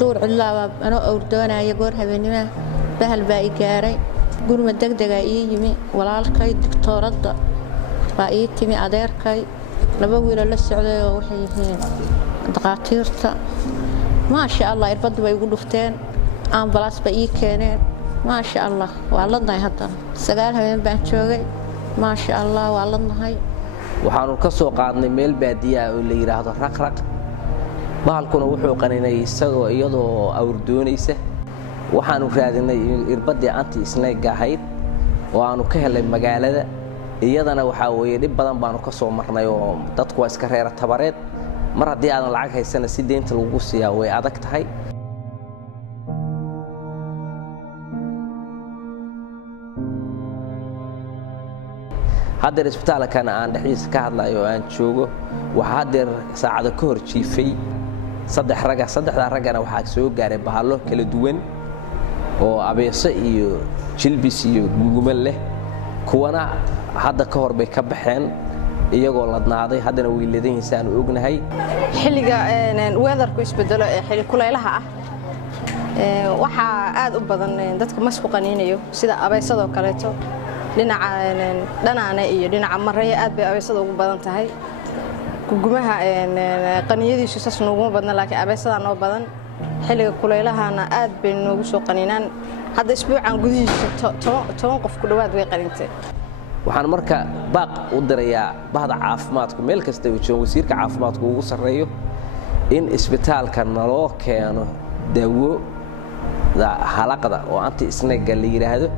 دور علاوة أنا أردونا يقول هبني بهل باقي جاري قول ما دقدق يمي ولا الكاي دكتورة باقي تمي أدير كاي لبوي له السعودية وحيهين دقاتيرتا ما شاء الله يرفضوا يقولوا فتين أمبلاس باقي كانين ما شاء الله والله هذا سجالها من بنشوي ما شاء الله والله هاي waxaanu ka soo qaadnay meel baadiya oo la yiraahdo raqraq bahalkuna wuxuu qaninay isagoo iyadoo awrdoonaysa waxaanu raadinay irbadii anti snake ahayd oo aanu ka helay magaalada iyadana waxa weeye dib badan baanu ka soo marnay oo dadku waa iska reer tabareed mar haddii aan lacag haysan si deynta lagu siiyaa way adag tahay هذا الإسبتال كان عند حديث كهذا يوان شوجو وهذا ساعد كهر شيفي صدق رجع وحاج سوق جارب بحاله كل دوين وأبي سئي جلبسي وجمله كونا هذا كهر بيكبحين يقول لنا هذا هذا نويلدين إنسان وجنا هاي حلقة وذر كويس بدل حلقة كل لها وحا عاد أبدا دتك مسكوا قنينيو سيدا أبي صدق كلته dhinaca iyo dhinaca maray aad bay abeesada ugu badan tahay gugumaha qaniyadiisu sas noogu badan laakiin abeesada noo badan xilliga kuleelahana aad bay noogu soo qaninaan hadda isbuucan gudihiisa 10 qof ku dhawaad way qanintay waxaan marka baaq u dirayaa bahda caafimaadku meel kasta oo joogo wasiirka caafimaadku ugu sareeyo in isbitaalka naloo keeno dawo halaqada oo anti snake la yiraahdo